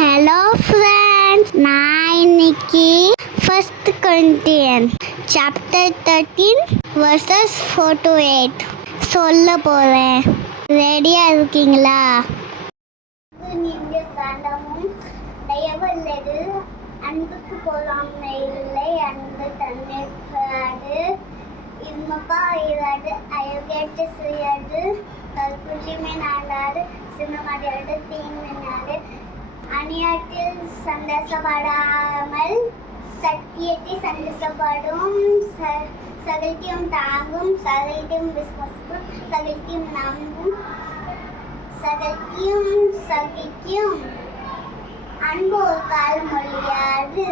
Hello friends, நான் இன்னைக்கு first Corinthian chapter 13 versus 4 to 8 சொல்ல போகிறேன். ரெடியாக இருக்கீங்களா? நீங்கள் சண்டமும் தயவல்லது அன்புக்கு போகாமை இல்லை, அன்பு தன்னிருக்காது, இம்மப்பா இராது, அயற்கேட்டு செய்யாது, குளிமை நாடாது, சின்னமடையாடு, தீங்கினாடு, அநியாயத்தில் சந்தோஷப்படாமல் சத்தியத்தை சந்தோஷப்படும், சகலத்தையும் தாங்கும், சகலத்தையும் விசுவாசிக்கும், சகலத்தையும் நம்பும், சகலத்தையும் சகிக்கும். அன்பு ஒரு கால் மொழியாது.